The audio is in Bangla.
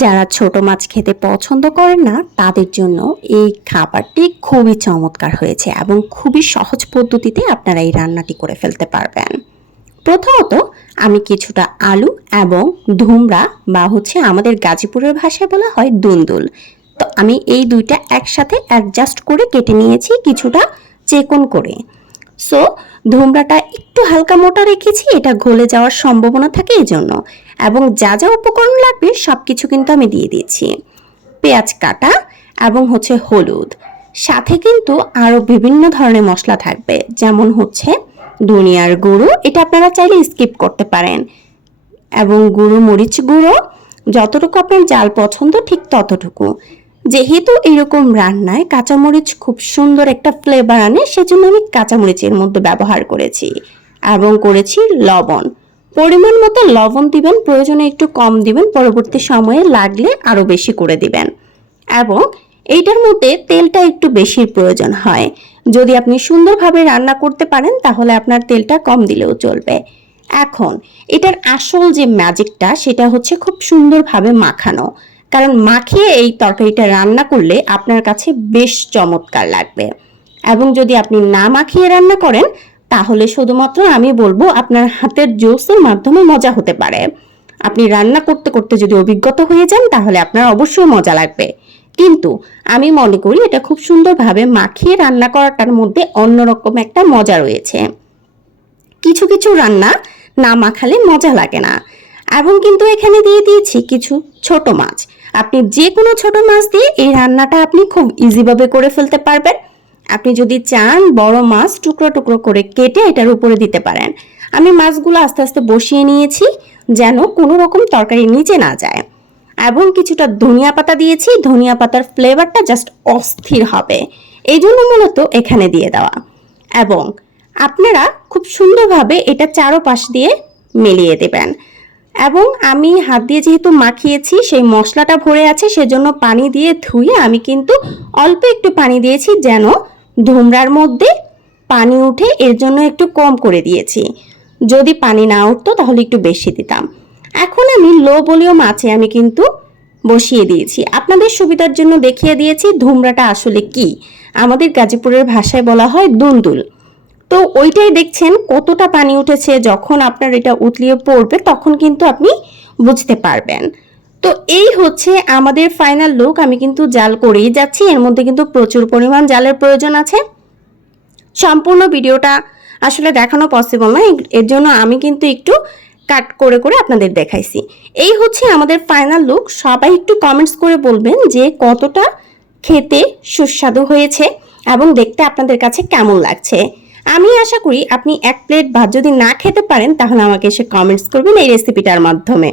যারা ছোট মাছ খেতে পছন্দ করেন না, তাদের জন্য এই খাবারটি খুবই চমৎকার হয়েছে এবং খুবই সহজ পদ্ধতিতে আপনারা এই রান্নাটি করে ফেলতে পারবেন। প্রথমত, আমি কিছুটা আলু এবং ধুমরা বা হচ্ছে আমাদের গাজীপুরের ভাষায় বলা হয় দুন্দুল। তো আমি এই দুইটা একসাথে অ্যাডজাস্ট করে কেটে নিয়েছি কিছুটা চেকন করে। সো ধুমরাটা একটু হালকা মোটা রেখেছি, এটা গলে যাওয়ার সম্ভাবনা থাকে এই জন্য এবং যা যা উপকরণ লাগবে সব কিছু কিন্তু আমি দিয়ে দিয়েছি। পেঁয়াজ কাটা এবং হচ্ছে হলুদ। সাথে কিন্তু আরও বিভিন্ন ধরনের মশলা থাকবে, যেমন হচ্ছে দুনিয়ার গুঁড়ো, এটা আপনারা চাইলে স্কিপ করতে পারেন। এবং গুঁড়ো মরিচ গুঁড়ো, যতটুকু আপনার জাল পছন্দ, ঠিক ততটুকু। যেহেতু এরকম রান্নায় কাঁচামরিচ খুব সুন্দর একটা ফ্লেভার আনে, সেজন্য আমি কাঁচামরিচের মধ্যে ব্যবহার করেছি এবং করেছি লবণ। পরিমাণ মতো লবণ দিবেন, প্রয়োজনে একটু কম দিবেন, পরবর্তী সময়ে লাগলে আরও বেশি করে দিবেন। এবং এইটার মধ্যে তেলটা একটু বেশির প্রয়োজন হয়। যদি আপনি সুন্দরভাবে রান্না করতে পারেন, তাহলে আপনার তেলটা কম দিলেও চলবে। এখন, এটার আসল যে ম্যাজিকটা সেটা হচ্ছে খুব সুন্দরভাবে মাখানো। কারণ মাখিয়ে এই তরকারিটা রান্না করলে আপনার কাছে বেশ চমৎকার লাগবে। এবং যদি আপনি না মাখিয়ে রান্না করেন, তাহলে শুধুমাত্র আমি বলব আপনার হাতের জোসের মাধ্যমে মজা হতে পারে। আপনি রান্না করতে করতে যদি অভিজ্ঞতা হয়ে যান, তাহলে আপনার অবশ্যই মজা লাগবে। কিন্তু আমি মনে করি এটা খুব সুন্দরভাবে মাখিয়ে রান্না করাটার মধ্যে অন্যরকম একটা মজা রয়েছে। কিছু কিছু রান্না না মাখালে মজা লাগে না। এবং কিন্তু এখানে দিয়ে দিয়েছি কিছু ছোট মাছ। আপনি যে কোনো ছোট মাছ দিয়ে এই রান্নাটা আপনি খুব ইজিভাবে করে ফেলতে পারবেন। আপনি যদি চান বড় মাছ টুকরো টুকরো করে কেটে এটার উপরে দিতে পারেন। আমি মাছগুলো আস্তে আস্তে বসিয়ে নিয়েছি যেন কোনো রকম তরকারি নিচে না যায়। এবং কিছুটা ধনিয়া পাতা দিয়েছি, ধনিয়া পাতার ফ্লেভারটা জাস্ট অস্থির হবে। এই জন্য মূলত এখানে দিয়ে দেওয়া। এবং আপনারা খুব সুন্দরভাবে এটা চারোপাশ দিয়ে মিলিয়ে দেবেন। এবং আমি হাত দিয়ে যেহেতু মাখিয়েছি, সেই মশলাটা ভরে আছে, সেজন্য পানি দিয়ে ধুয়ে আমি কিন্তু অল্প একটু পানি দিয়েছি যেন ধুমরার মধ্যে পানি উঠে এর জন্য একটু কম করে দিয়েছি। যদি পানি না উঠতো তাহলে একটু বেশি দিতাম। এখন আমি লো বলিও মাছে আমি কিন্তু বসিয়ে দিয়েছি। আপনাদের সুবিধার জন্য দেখিয়ে দিয়েছি ধুমরাটা আসলে কি। আমাদের গাজীপুরের ভাষায় বলা হয় দুন্দুল। তো ওইটাই দেখছেন কতটা পানি উঠেছে, যখন আপনার এটা উতলিয়ে পড়বে তখন কিন্তু আপনি বুঝতে পারবেন। তো এই হচ্ছে আমাদের ফাইনাল লুক আমি কিন্তু জাল করেই যাচ্ছি, এর মধ্যে কিন্তু প্রচুর পরিমাণ জালের প্রয়োজন আছে। সম্পূর্ণ ভিডিওটা আসলে দেখানো পসিবল না এর- এর জন্য আমি কিন্তু একটু কাট করে করে আপনাদের দেখাইছি। এই হচ্ছে আমাদের ফাইনাল লুক সবাই একটু কমেন্টস করে বলবেন যে কতটা খেতে সুস্বাদু হয়েছে এবং দেখতে আপনাদের কাছে কেমন লাগছে। আমি আশা করি আপনি এক প্লেট ভাত যদি না খেতে পারেন, তাহলে আমাকে এসে কমেন্টস করবেন এই রেসিপিটার মাধ্যমে।